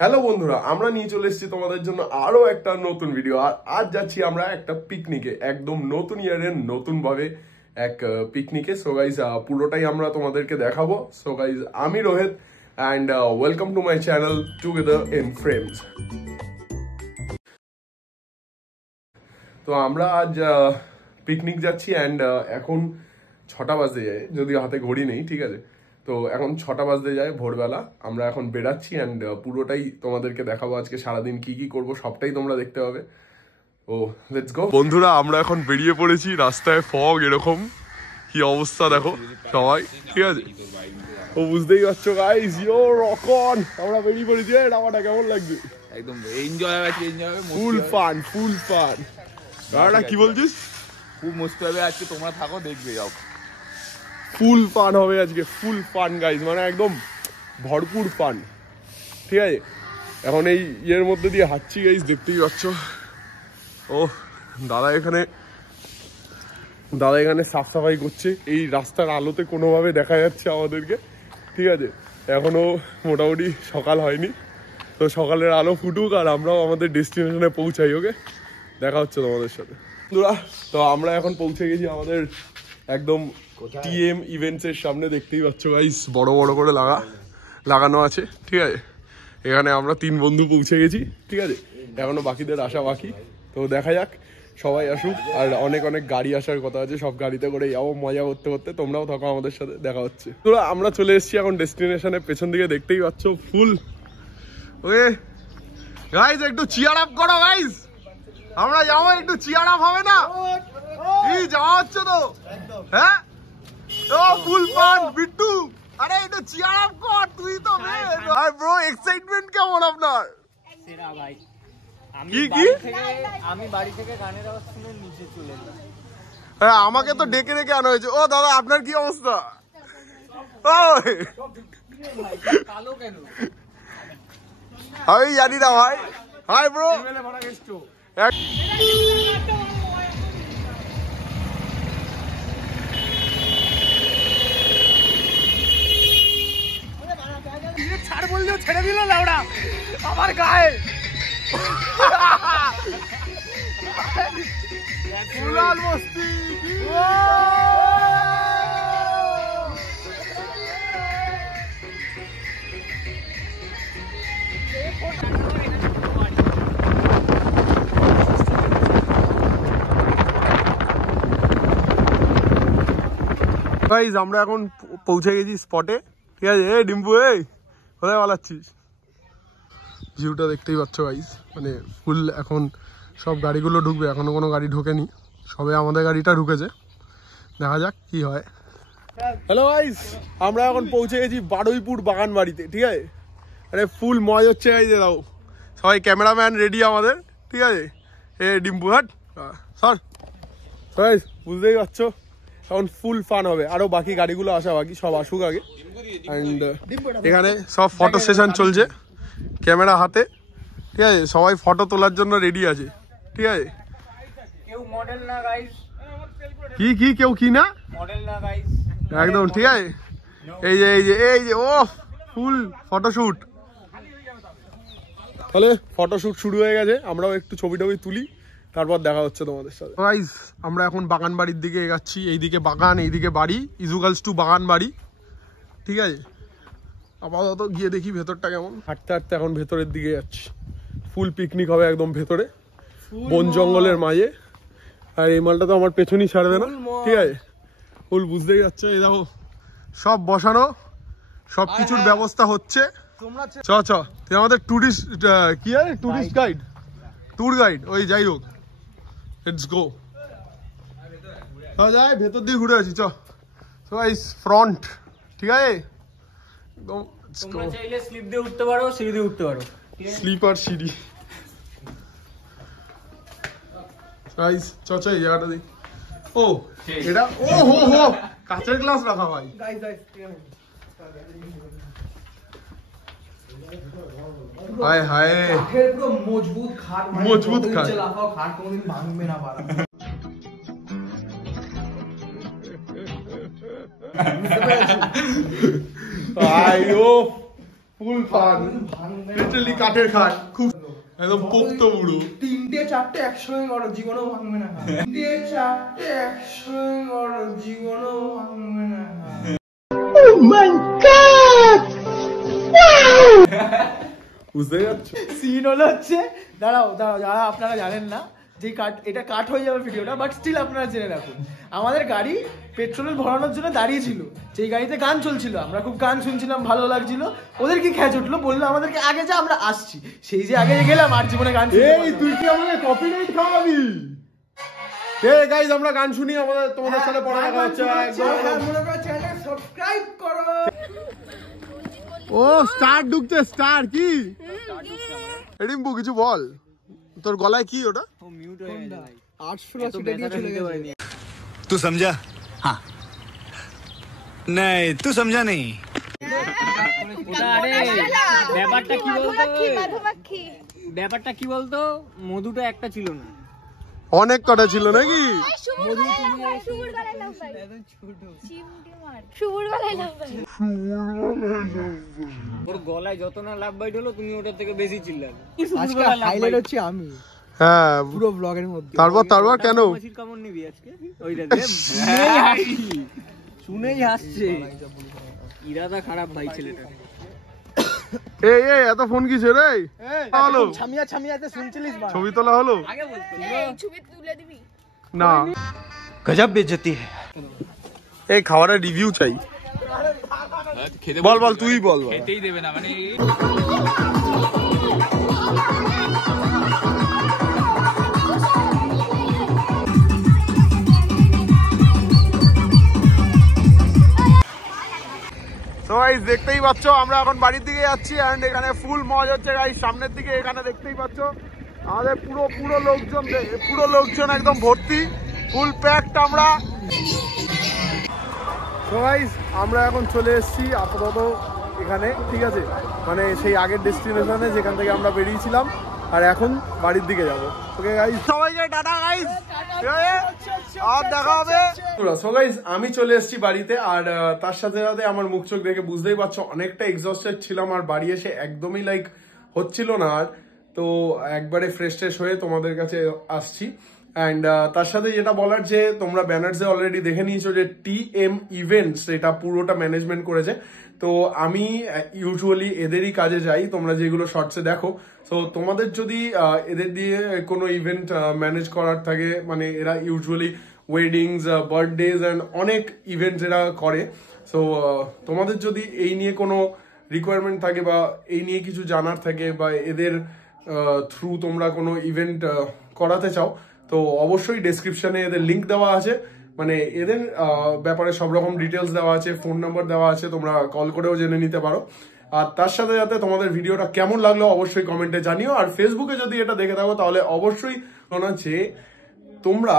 Hello বন্ধুরা, আমরা নিয়ে চলে এসেছি তোমাদের জন্য আরো একটা নতুন ভিডিও। আর আজ যাচ্ছি আমরা একটা পিকনিকে, একদম নতুন ইয়ারের নতুন ভাবে এক পিকনিকে। সো গাইজ পুরোটাই আমরা তোমাদেরকে দেখাবো। সো গাইজ আমি Rohit and welcome to my channel together in frames. তো আমরা আজ পিকনিক যাচ্ছি অ্যান্ড এখন 6টা বাজতে যায়, যদিও হাতে ঘড়ি নেই, ঠিক আছে। তো এখন 6টা বাজতে যায় ভোরবেলা। আমরা এখন বেরাচ্ছি অ্যান্ড পুরোটাই তোমাদেরকে দেখাবো আজকে সারাদিন কি কি করবো, সবটাই তোমরা দেখতে পাবে। ও লেটস গো বন্ধুরা, আমরা এখন বেরিয়ে পড়েছি। রাস্তায় ফগ, এরকম কি অবস্থা দেখো সবাই, ঠিক আছে। ও বুঝতেই পারছো গাইস, ইয়ো রক অন, আমরা বেরিয়ে পড়েছি। রামাটা কেমন লাগছে? একদম এনজয় আছে, এনজয় ফুল ফান, ফুল ফান। রামাটা কি বলছিস? খুব মস্ত হবে আজকে, তোমরা থাকো দেখবে, যাও। ফুল ফান হবে আজকে, ফুল ফান গাইজ, মানে একদম ভরপুর ফান, ঠিক আছে। এখন এই ইয়ের মধ্যে দিয়ে হাঁটছি গাইজ, দেখতেই পাচ্ছ। ও দাদা এখানে সাফ সাফাই করছে। এই রাস্তার আলোতে কোনোভাবে দেখা যাচ্ছে আমাদেরকে, ঠিক আছে। এখনো মোটামুটি সকাল হয়নি, তো সকালের আলো ফুটুক আর আমরাও আমাদের ডেস্টিনেশনে পৌঁছাই। ওকে, দেখা হচ্ছে তোমাদের সাথে। তো আমরা এখন পৌঁছে গেছি আমাদের একদম টিএম ইভেন্টস এর সামনে। দেখতেই পাচ্ছ গাইস, বড় বড় করে লাগানো আছে, ঠিক আছে। এখানে আমরা 3 বন্ধু পৌঁছে গেছি, ঠিক আছে। এখনো বাকিদের আসা বাকি, তো দেখা যাক, সবাই আসুক। আর অনেক অনেক গাড়ি আসার কথা আছে, সব গাড়িতে করে যাবো মজা করতে করতে। তোমরাও থাকো আমাদের সাথে, দেখা হচ্ছে। তো আমরা চলে এসেছি এখন ডেস্টিনেশনে। পেছন দিকে দেখতেই পাচ্ছ ফুল। ওকে গাইস, একটু চিয়ার আপ করো গাইস, আমরা যাবো, একটু চিয়ার আপ হবে না? এই যাওয়া হচ্ছে তো, হ্যাঁ। ও ফুল ফান বিট্টু, আরে একটু চিয়ার আপ কর, তুই তো ভাই ব্রো। এক্সাইটমেন্ট কেমন আপনার? সেরা ভাই। আমি বাড়ি থেকে গানের আওয়াজ শুনে নিচে চলে এলাম। হ্যাঁ, আমাকে তো ডেকে ডেকে আনা হয়েছে। ও দাদা, আপনার কি অবস্থা? কালো কেন আমি জানি না ভাই। Hi bro. ছাড় বললেও ছেড়ে দিল লাউড়া আমার গায়ে। ফুলাল মস্তি। গাইস, আমরা এখন পৌঁছে গেছি স্পটে, ঠিক আছে। এই ডিম্পু, এই কোথায় পালাচ্ছিস? ভিউটা দেখতেই পাচ্ছ গাইস, মানে ফুল। এখন সব গাড়িগুলো ঢুকবে, এখনো কোনো গাড়ি ঢোকেনি, সবে আমাদের গাড়িটা ঢুকেছে। দেখা যাক কি হয়। হ্যালো গাইস, আমরা এখন পৌঁছে গেছি বারুইপুর বাগান বাড়িতে, ঠিক আছে। আরে ফুল মজা হচ্ছে গাইস, দাও সবাই, ক্যামেরাম্যান রেডি আমাদের, ঠিক আছে। এ ডিম্পু হাট স্যার, গাইস বুঝতেই পারছো এখন ফুল ফান হবে। আরো বাকি গাড়িগুলো আসা বাকি, সব আসুক আগে। অ্যান্ড এখানে সব ফটো সেশন চলছে, ক্যামেরা হাতে, ঠিক আছে। সবাই ফটো তোলার জন্য রেডি আছে, ঠিক আছে। কেউ মডেল না গাইস, কি কেউ কি না, মডেল না গাইস, একদম ঠিক আছে। এই যে ও ফুল ফটোশুট। তাহলে ফটোশুট শুরু হয়ে গেছে, আমরাও একটু ছবি টবি তুলি, তারপর দেখা হচ্ছে তোমাদের সাথে। গাইস, আমরা এখন বাগান বাড়ির দিকে এগাচ্ছি। এইদিকে বাগান, এইদিকে বাড়ি, ইজুগালস টু বাগান বাড়ি, ঠিক আছে। আপাতত গিয়ে দেখি ভেতরটা কেমন। হাঁটতে হাঁটতে এখন ভেতরের দিকে যাচ্ছি। ফুল পিকনিক হবে একদম ভেতরে, বন জঙ্গলের মাঝে। আর এই মালটা তো আমার পেছনই ছাড়বে না, ঠিক আছে। ফুল বুঝতেই যাচ্ছে, এই দেখো সব বসানো, সব কিছুর ব্যবস্থা হচ্ছে। চ তুই আমাদের টুরিস্ট কি আছে, টুরিস্ট গাইড, ট্যুর গাইড, ওই যাই হোক, লেটস গো। যাই ভেতর দিয়ে ঘুরে আছি, চ। ফ্রন্ট, ঠিক আছে, একদম। তোমরা চাইলে স্লিপ দিয়ে উঠতে পারো, সিঁড়ি দিয়ে উঠতে পারো, স্লিপার সিঁড়ি। গাইস চ এই জায়গাটা দেখ। ও এটা, ও হো কাঁচের গ্লাস রাখা ভাই। হায় হায়, মজবুত খাট, মজবুত খাট, খাট কোনোদিন ভাঙবে না পারা। আইও ফুল ফান, লিটারালি কাঠের খাট, খুব একদম পোক্ত বুড়ো। 3-4 একসঙ্গে করো, জীবনও ভাঙবে না। 3-4 একসঙ্গে করো, জীবনও ভাঙবে না। Oh my God! বুঝতে পারছো? সিন হলো হচ্ছে, দাঁড়াও যারা আপনারা জানেন না যে এটা কাট হয়ে যাবে ভিডিওটা, বাট স্টিল আপনারা জেনে রাখুন, আমাদের গাড়ি পেট্রোল ভরানোর জন্য দাঁড়িয়ে ছিল, যেই গাড়িতে গান চলছিল, আমরা খুব গান শুনছিলাম, ভালো লাগছিল, ওদের কি খেঁচ উঠলো, বললো আমাদেরকে আগে যা, আমরা আসছি। সেই যে আগে গেলাম আর জীবনে গান শুনতে এই তুই কি আমাকে কপিরাইট খাওয়াবি? গাইস আমরা গান শুনি, তোমাদের সাথে পড়া দেখা হচ্ছে। চ্যানেল সাবস্ক্রাইব করো। ও স্টার ঢুকছে, স্টার কি রিম্পু কিছু বল, তোর গলায় কি ওটা? ও মিউট হয়ে গেছে ভাই, 800 ছুটে দিয়ে চলে গেছে। तू समझा? हाँ नहीं तू समझा नहीं। ব্যাপারটা কি বলতো, মধুটা একটা ছিল না, অনেক কটা ছিল নাকি? ওর গলায় যত না লাভ বাইট হলো, তুমি ওটার থেকে বেশি চিল্লাবে। আজকে হাইলাইট হচ্ছে আমি হ্যাঁ পুরো ব্লগের মধ্যে। তারপর কেন মাছির কামড় নিবি আজকে? ওইটা দে, শুনেই হাসছে। ইরাদা খারাপ ভাই ছেলেটা। এই এত ফোন কিসে রে? হলো ছামিয়াতে শুনছিলিস বা? ছবি তোলা হলো? আগে বলতো এই ছবি তুলে দিবি না, गजब बेइज्जती है। এই খাবারের রিভিউ চাই। খেতে বল তুই বল। খেতেই দেবে না মানে। তো গাইস দেখতেই পাচ্ছ আমরা এখন বাড়ির দিকে যাচ্ছি, এন্ড এখানে ফুল মজ হচ্ছে গাইস। সামনের দিকে এখানে দেখতেই পাচ্ছ আমাদের পুরো লোকজন একদম ভর্তি, ফুল প্যাকড আমরা। তো গাইস আমরা এখন চলে এসেছি আপাতত এখানে, ঠিক আছে, মানে সেই আগের ডেস্টিনেশনে যেখান থেকে আমরা বেরিয়েছিলাম, আর এখন বাড়ির দিকে যাবো। ওকে গাইস, সবাইকে টাটা গাইস, আর দেখা হবে। সো গাইস আমি চলে এসেছি বাড়িতে, আর তার সাথে সাথে আমার মুখ চোখ দেখে বুঝতেই পারছো অনেকটা এক্সস্টেড ছিলাম, আর বাড়ি এসে একদমই লাইক হচ্ছিল না আর। তো একবারে ফ্রেশ হয়ে তোমাদের কাছে আসছি। অ্যান্ড তার সাথে যেটা বলার, যে তোমরা ব্যানার্সে অলরেডি দেখে নিয়েছো যে TM ইভেন্টস এটা পুরোটা ম্যানেজমেন্ট করেছে। তো আমি ইউজুয়ালি এদেরই কাজে যাই, তোমরা যেগুলো শর্টসে দেখো। তো তোমাদের যদি এদের দিয়ে কোনো ইভেন্ট ম্যানেজ করার থাকে, মানে এরা ইউজুয়ালি ওয়েডিংস, বার্থডেজ অ্যান্ড অনেক ইভেন্টস এরা করে। সো তোমাদের যদি এই নিয়ে কোনো রিকোয়ারমেন্ট থাকে, বা এই নিয়ে কিছু জানার থাকে, বা এদের থ্রু তোমরা কোনো ইভেন্ট করাতে চাও, তো অবশ্যই ডেসক্রিপশনে এদের লিঙ্ক দেওয়া আছে, মানে এদের ব্যাপারে সব রকম ডিটেলস দেওয়া আছে, ফোন নাম্বার দেওয়া আছে, তোমরা কল করেও জেনে নিতে পারো। আর তার সাথে সাথে তোমাদের ভিডিওটা কেমন লাগলো অবশ্যই কমেন্টে জানিও। আর ফেসবুকে যদি এটা দেখে থাকো তাহলে অবশ্যই যে তোমরা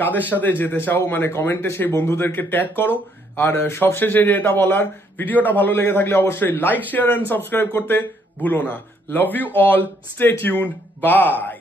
কাদের সাথে যেতে চাও, মানে কমেন্টে সেই বন্ধুদেরকে ট্যাগ করো। আর সবশেষে যেটা বলার, ভিডিওটা ভালো লেগে থাকলে অবশ্যই লাইক, শেয়ার এন্ড সাবস্ক্রাইব করতে ভুলো না। Love you all, stay tuned, by.